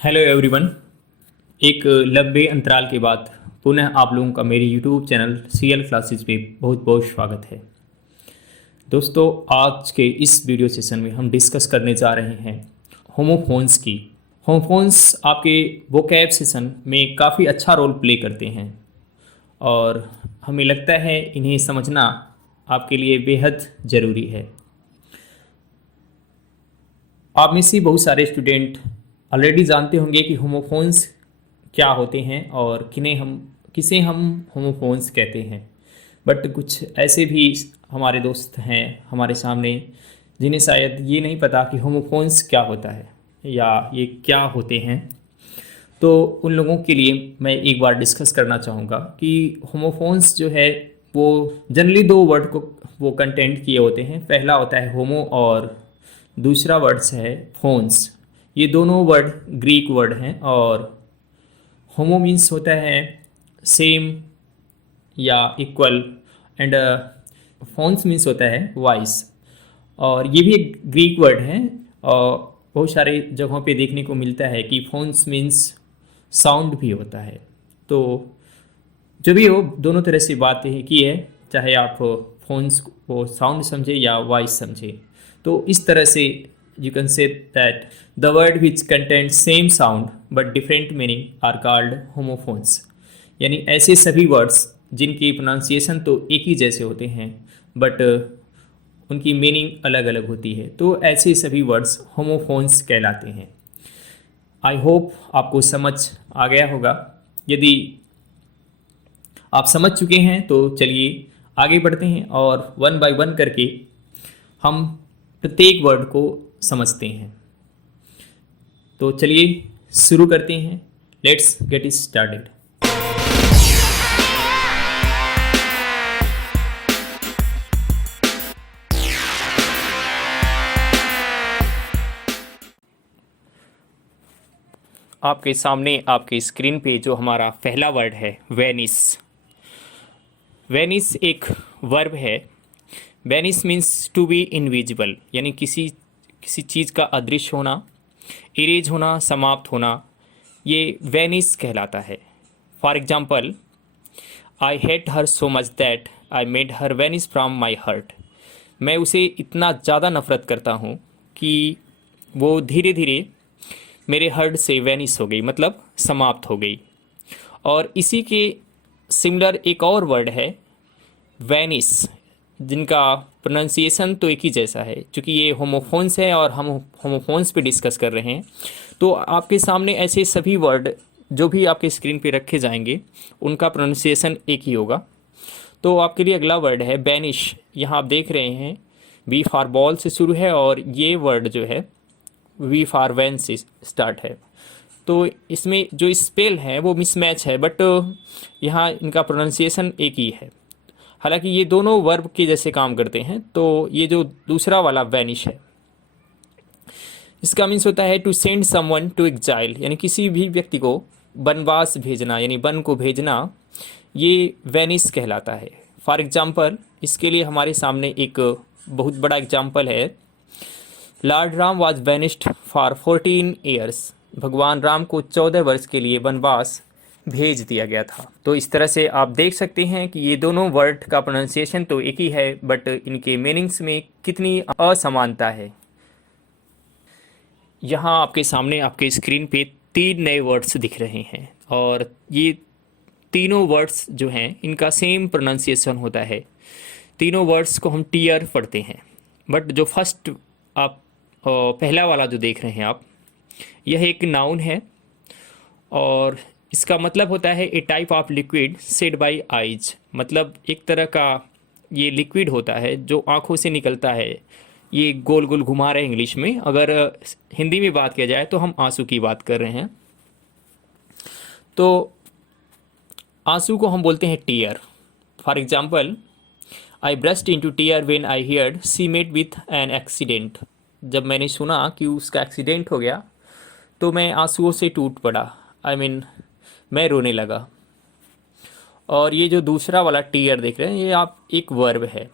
Hello everyone. एक लंबे अंतराल के बाद पुनः आप लोगों का मेरे यूट्यूब चैनल सीएल क्लासेस पे बहुत बहुत स्वागत है। दोस्तों, आज के इस वीडियो सेशन में हम डिस्कस करने जा रहे हैं होमोफोन्स की। होमोफोन्स आपके वोकैब सेशन में काफ़ी अच्छा रोल प्ले करते हैं और हमें लगता है इन्हें समझना आपके लिए बेहद ज़रूरी है। आप में से बहुत सारे स्टूडेंट ऑलरेडी जानते होंगे कि होमोफोन्स क्या होते हैं और किसे हम होमोफोन्स कहते हैं। बट कुछ ऐसे भी हमारे दोस्त हैं हमारे सामने जिन्हें शायद ये नहीं पता कि होमोफोन्स क्या होता है या ये क्या होते हैं। तो उन लोगों के लिए मैं एक बार डिस्कस करना चाहूँगा कि होमोफोन्स जो है वो जनरली दो वर्ड को वो कंटेंट किए होते हैं। पहला होता है होमो और दूसरा वर्ड्स है फोन्स। ये दोनों वर्ड ग्रीक वर्ड हैं और होमो मीन्स होता है सेम या इक्वल एंड फोन्स मीन्स होता है वॉइस। और ये भी एक ग्रीक वर्ड है और बहुत सारे जगहों पे देखने को मिलता है कि फोन्स मीन्स साउंड भी होता है। तो जो भी हो, दोनों तरह से बातें की है, चाहे आप फोन्स को साउंड समझे या वॉइस समझे। तो इस तरह से you can say that the word which content same sound but different meaning are called homophones. यानी ऐसे सभी वर्ड्स जिनकी प्रोनाउंसिएशन तो एक ही जैसे होते हैं बट उनकी मीनिंग अलग अलग होती है, तो ऐसे सभी वर्ड्स होमोफोन्स कहलाते हैं। आई होप आपको समझ आ गया होगा। यदि आप समझ चुके हैं तो चलिए आगे बढ़ते हैं और वन बाय वन करके हम प्रत्येक वर्ड को समझते हैं। तो चलिए शुरू करते हैं। Let's get it started. आपके सामने आपके स्क्रीन पे जो हमारा पहला वर्ड है वेनिस। वेनिस एक वर्ब है। Vanish means to be invisible, यानी किसी किसी चीज़ का अदृश्य होना, इरेज होना, समाप्त होना, ये वेनिस कहलाता है। For example, I hate her so much that I made her Venice from my hurt. मैं उसे इतना ज़्यादा नफ़रत करता हूँ कि वो धीरे धीरे मेरे हर्ट से वेनिस हो गई, मतलब समाप्त हो गई। और इसी के सिमिलर एक और वर्ड है वेनिस, जिनका प्रोनाउंसिएशन तो एक ही जैसा है। क्योंकि ये होमोफोन्स है और हम होमोफोन्स पे डिस्कस कर रहे हैं, तो आपके सामने ऐसे सभी वर्ड जो भी आपके स्क्रीन पे रखे जाएंगे उनका प्रोनाउंसिएशन एक ही होगा। तो आपके लिए अगला वर्ड है बैनिश। यहाँ आप देख रहे हैं बी फॉर बॉल से शुरू है और ये वर्ड जो है वी फॉर वैन से स्टार्ट है। तो इसमें जो स्पेल है वो मिसमैच है, बट यहाँ इनका प्रोनाउंसिएशन एक ही है। हालांकि ये दोनों वर्ब के जैसे काम करते हैं। तो ये जो दूसरा वाला वैनिश है, इसका मीन्स होता है to send someone to exile, यानी किसी भी व्यक्ति को वनवास भेजना, यानी वन को भेजना, ये वैनिश कहलाता है। फॉर एग्जाम्पल, इसके लिए हमारे सामने एक बहुत बड़ा एग्जाम्पल है। Lord Ram was vanished for 14 years. भगवान राम को 14 वर्ष के लिए वनवास भेज दिया गया था। तो इस तरह से आप देख सकते हैं कि ये दोनों वर्ड का प्रोनाउंसिएशन तो एक ही है, बट इनके मीनिंग्स में कितनी असमानता है। यहाँ आपके सामने आपके स्क्रीन पे 3 नए वर्ड्स दिख रहे हैं और ये तीनों वर्ड्स जो हैं इनका सेम प्रोनाउंसिएशन होता है। तीनों वर्ड्स को हम टीयर पढ़ते हैं, बट जो फर्स्ट आप पहला वाला जो देख रहे हैं आप, यह एक नाउन है और इसका मतलब होता है a type of liquid shed by eyes. मतलब एक तरह का ये लिक्विड होता है जो आँखों से निकलता है। ये गोल गोल घुमा रहे हैं इंग्लिश में। अगर हिंदी में बात किया जाए तो हम आंसू की बात कर रहे हैं। तो आंसू को हम बोलते हैं tear. For example, I burst into tear when I heard she met with an accident. जब मैंने सुना कि उसका एक्सीडेंट हो गया तो मैं आंसुओं से टूट पड़ा, मैं रोने लगा। और ये जो दूसरा वाला टीयर देख रहे हैं, ये आप एक वर्ब है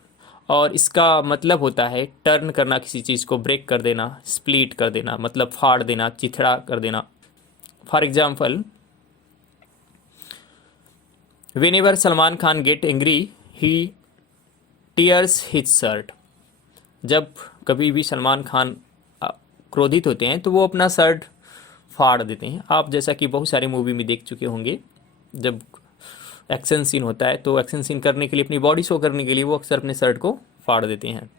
और इसका मतलब होता है टर्न करना, किसी चीज़ को ब्रेक कर देना, स्प्लिट कर देना, मतलब फाड़ देना, चिथड़ा कर देना। For example, when ever Salman Khan get angry he tears his shirt. जब कभी भी सलमान खान क्रोधित होते हैं तो वो अपना शर्ट फाड़ देते हैं। आप जैसा कि बहुत सारे मूवी में देख चुके होंगे, जब एक्शन सीन होता है तो एक्शन सीन करने के लिए, अपनी बॉडी शो करने के लिए वो अक्सर अपने शर्ट को फाड़ देते हैं।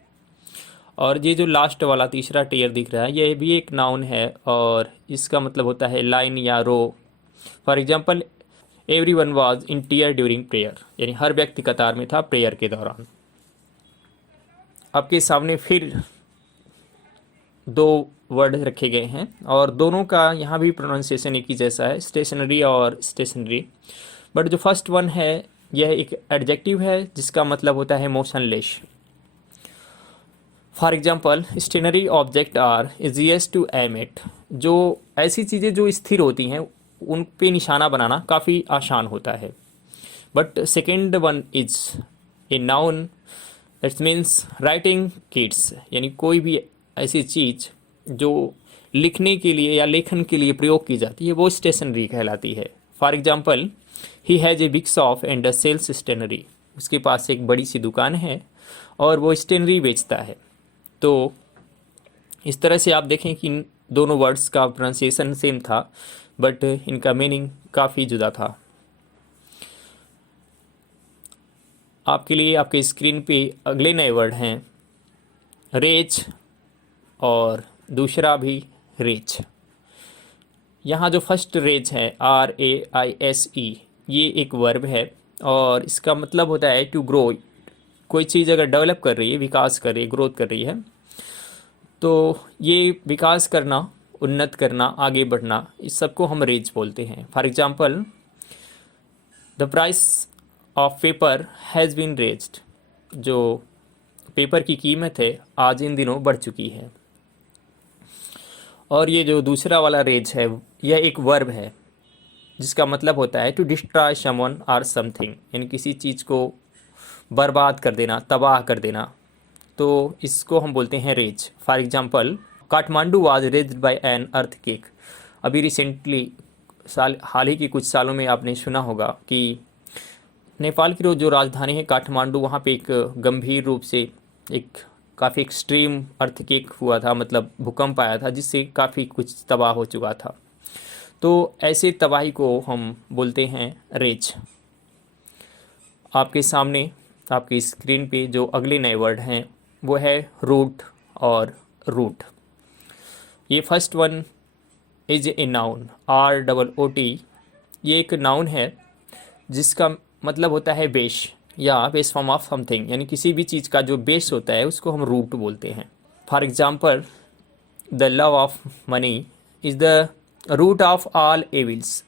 और ये जो लास्ट वाला तीसरा टीयर दिख रहा है, ये भी एक नाउन है और इसका मतलब होता है लाइन या row. For example, every one was in tear during prayer, यानी हर व्यक्ति कतार में था प्रेयर के दौरान। आपके सामने फिर दो वर्ड रखे गए हैं और दोनों का यहाँ भी प्रोनाउंसिएशन एक ही जैसा है, स्टेशनरी और स्टेशनरी। बट जो फर्स्ट वन है यह एक एडजेक्टिव है जिसका मतलब होता है motionless. For example, stationary object are easiest to aim at. जो ऐसी चीज़ें जो स्थिर होती हैं उन पे निशाना बनाना काफ़ी आसान होता है। But second one is a noun, it's means writing kids, यानी कोई भी ऐसी चीज़ जो लिखने के लिए या लेखन के लिए प्रयोग की जाती है वो स्टेशनरी कहलाती है। For example, he has a big shop and sells stationery. उसके पास एक बड़ी सी दुकान है और वो स्टेशनरी बेचता है। तो इस तरह से आप देखें कि इन दोनों वर्ड्स का प्रोनाउंसिएशन सेम था बट इनका मीनिंग काफ़ी जुदा था। आपके लिए आपके स्क्रीन पे अगले नए वर्ड हैं रेज और दूसरा भी रेज। यहाँ जो फर्स्ट रेज है RAISE, ये एक वर्ब है और इसका मतलब होता है टू ग्रो। कोई चीज़ अगर डेवलप कर रही है, विकास कर रही है, ग्रोथ कर रही है, तो ये विकास करना, उन्नत करना, आगे बढ़ना, इस सबको हम रेज बोलते हैं। For example, the price of paper has been raised. जो पेपर की कीमत है आज इन दिनों बढ़ चुकी है। और ये जो दूसरा वाला रेज है यह एक वर्ब है जिसका मतलब होता है to destroy someone or something, यानी किसी चीज़ को बर्बाद कर देना, तबाह कर देना, तो इसको हम बोलते हैं raze. For example, Kathmandu was razed by an earthquake. अभी रिसेंटली हाल ही के कुछ सालों में आपने सुना होगा कि नेपाल की जो राजधानी है काठमांडू, वहाँ पे एक गंभीर रूप से एक काफ़ी एक्सट्रीम अर्थक्वेक हुआ था, मतलब भूकंप आया था जिससे काफ़ी कुछ तबाह हो चुका था। तो ऐसे तबाही को हम बोलते हैं रेज। आपके सामने आपकी स्क्रीन पे जो अगले नए वर्ड हैं वो है रूट और रूट। ये first one is a noun, ROOT। ये एक नाउन है जिसका मतलब होता है बेस या बेस फॉर्म ऑफ समथिंग, यानी किसी भी चीज़ का जो बेस होता है उसको हम रूट बोलते हैं। For example, the love of money is the root of all evils.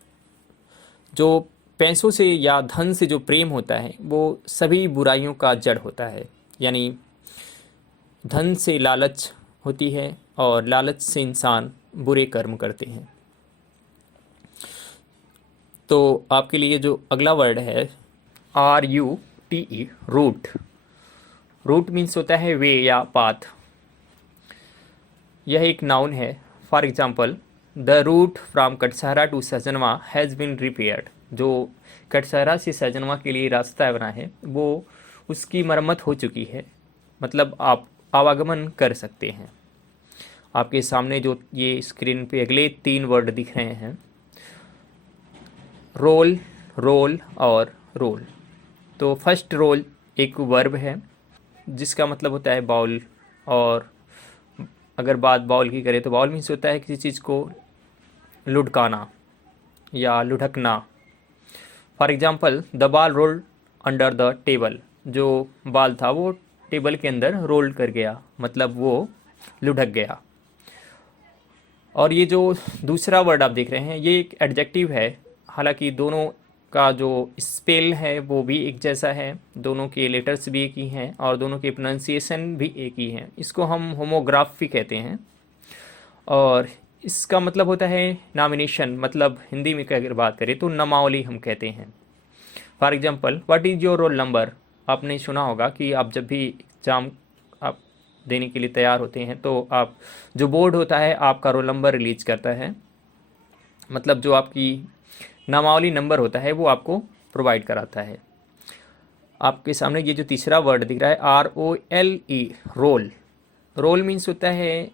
जो पैसों से या धन से जो प्रेम होता है वो सभी बुराइयों का जड़ होता है, यानी धन से लालच होती है और लालच से इंसान बुरे कर्म करते हैं। तो आपके लिए जो अगला वर्ड है RUTE, रूट। रूट मीन्स होता है वे या पाथ। यह एक नाउन है। For example, the route from Katsahra to Sajanwa has been repaired. जो कटसहरा से सजनवा के लिए रास्ता बना है वो उसकी मरम्मत हो चुकी है, मतलब आप आवागमन कर सकते हैं। आपके सामने जो ये स्क्रीन पे अगले 3 वर्ड दिख रहे हैं, रोल, रोल और रोल। तो फर्स्ट रोल एक वर्ब है जिसका मतलब होता है बाउल, और अगर बात बाउल की करें तो बाउल मीन्स होता है किसी चीज़ को लुढ़काना या लुढ़कना। For example, the ball rolled under the table. जो बाल था वो टेबल के अंदर रोल कर गया, मतलब वो लुढ़क गया। और ये जो दूसरा वर्ड आप देख रहे हैं ये एक एडजेक्टिव है, हालांकि दोनों का जो स्पेल है वो भी एक जैसा है, दोनों के लेटर्स भी एक ही हैं और दोनों के प्रोनाउंसिएशन भी एक ही हैं। इसको हम होमोग्राफी कहते हैं और इसका मतलब होता है नॉमिनेशन, मतलब हिंदी में अगर बात करें तो नामावली हम कहते हैं। For example, what is your roll number. आपने सुना होगा कि आप जब भी एग्ज़ाम आप देने के लिए तैयार होते हैं तो आप जो बोर्ड होता है आपका रोल नंबर रिलीज करता है। मतलब जो आपकी नामावली नंबर होता है वो आपको प्रोवाइड कराता है। आपके सामने ये जो तीसरा वर्ड दिख रहा है ROLE, रोल। रोल मीन्स होता है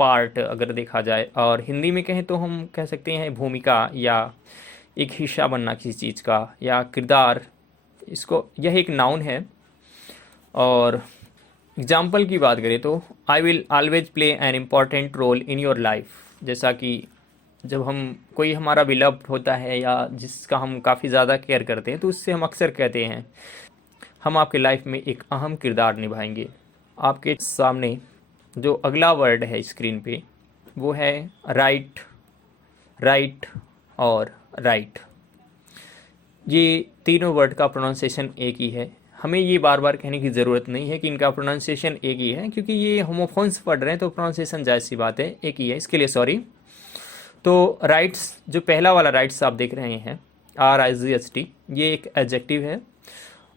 पार्ट अगर देखा जाए, और हिंदी में कहें तो हम कह सकते हैं भूमिका या एक हिस्सा बनना किसी चीज़ का या किरदार। इसको यह एक नाउन है। और एग्जाम्पल की बात करें तो I will always play an important role in your life. जैसा कि जब हम कोई हमारा बिलव्ड होता है या जिसका हम काफ़ी ज़्यादा केयर करते हैं तो उससे हम अक्सर कहते हैं हम आपके लाइफ में एक अहम किरदार निभाएंगे। आपके सामने जो अगला वर्ड है स्क्रीन पे वो है राइट, राइट और राइट। ये तीनों वर्ड का प्रोनाउंसिएशन एक ही है। हमें ये बार बार कहने की ज़रूरत नहीं है कि इनका प्रोनाउंसिएशन एक ही है, क्योंकि ये होमोफोन्स पढ़ रहे हैं तो प्रोनाउंसिएशन जायज़ सी बात है, एक ही है, इसके लिए सॉरी। तो राइट्स, जो पहला वाला राइट्स आप देख रहे हैं RIGHT, ये एक एडजेक्टिव है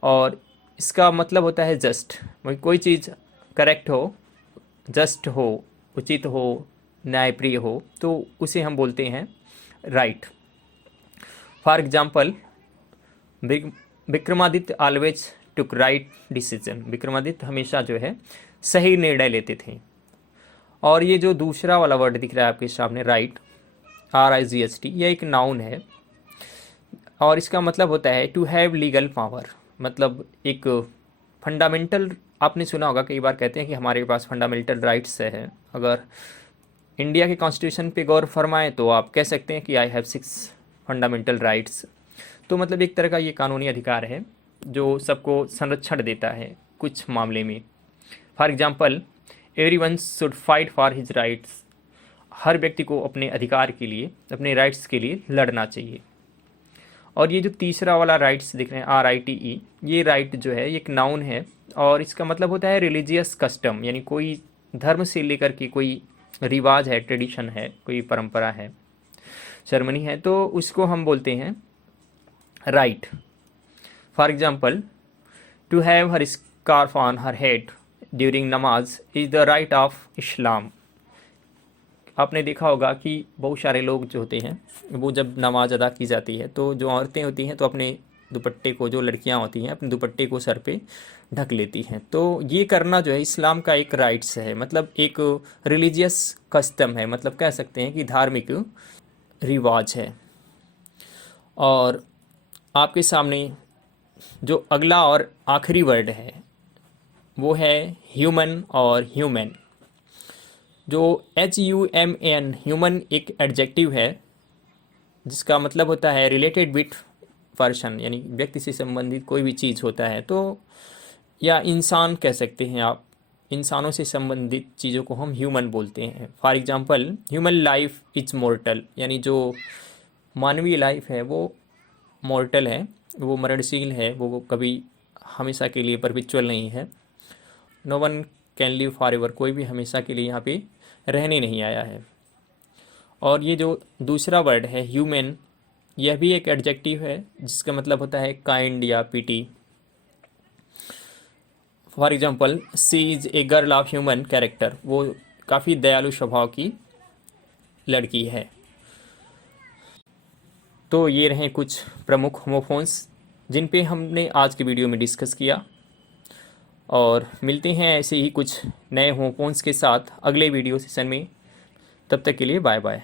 और इसका मतलब होता है जस्ट। कोई चीज़ करेक्ट हो, जस्ट हो, उचित हो, न्यायप्रिय हो, तो उसे हम बोलते हैं right. For example, Vikramaditya always took right decision. Vikramaditya हमेशा जो है सही निर्णय लेते थे। और ये जो दूसरा वाला वर्ड दिख रहा है आपके सामने राइट, RIGHT, यह एक नाउन है और इसका मतलब होता है टू हैव लीगल पावर। मतलब एक फंडामेंटल, आपने सुना होगा कई बार कहते हैं कि हमारे पास फंडामेंटल राइट्स है। अगर इंडिया के कॉन्स्टिट्यूशन पे गौर फरमाएं तो आप कह सकते हैं कि आई हैव 6 फंडामेंटल राइट्स। तो मतलब एक तरह का ये कानूनी अधिकार है जो सबको संरक्षण देता है कुछ मामले में। For example, everyone should fight for his rights. हर व्यक्ति को अपने अधिकार के लिए, अपने राइट्स के लिए लड़ना चाहिए। और ये जो तीसरा वाला राइट्स दिख रहे हैं RITE, ये राइट जो है ये एक नाउन है और इसका मतलब होता है रिलीजियस कस्टम, यानी कोई धर्म से लेकर के कोई रिवाज है, ट्रेडिशन है, कोई परंपरा है, सेरेमनी है, तो उसको हम बोलते हैं right. For example, to have her scarf on her head during namaz is the right of Islam. आपने देखा होगा कि बहुत सारे लोग जो होते हैं वो जब नमाज अदा की जाती है तो जो औरतें होती हैं तो अपने दुपट्टे को, जो लड़कियां होती हैं अपने दुपट्टे को सर पे ढक लेती हैं। तो ये करना जो है इस्लाम का एक राइट्स है, मतलब एक रिलीजियस कस्टम है, मतलब कह सकते हैं कि धार्मिक रिवाज है। और आपके सामने जो अगला और आखिरी वर्ड है वो है ह्यूमन और ह्यूमन। जो HUMAN, ह्यूमन एक एडजेक्टिव है जिसका मतलब होता है रिलेटेड विथ पर्सन, यानी व्यक्ति से संबंधित कोई भी चीज़ होता है तो, या इंसान कह सकते हैं आप, इंसानों से संबंधित चीज़ों को हम ह्यूमन बोलते हैं। For example, human life is मॉर्टल, यानी जो मानवीय लाइफ है वो मॉर्टल है, वो मरणशील है, वो कभी हमेशा के लिए परपेचुअल नहीं है। No one can live forever, कोई भी हमेशा के लिए यहाँ पे रहने नहीं आया है। और ये जो दूसरा वर्ड है ह्यूमन, यह भी एक एडजेक्टिव है जिसका मतलब होता है काइंड या pity. For example, she is a girl of human character, वो काफ़ी दयालु स्वभाव की लड़की है। तो ये रहे कुछ प्रमुख होमोफोन्स जिन पे हमने आज की वीडियो में डिस्कस किया, और मिलते हैं ऐसे ही कुछ नए होमोफोन्स के साथ अगले वीडियो सेशन में। तब तक के लिए बाय बाय।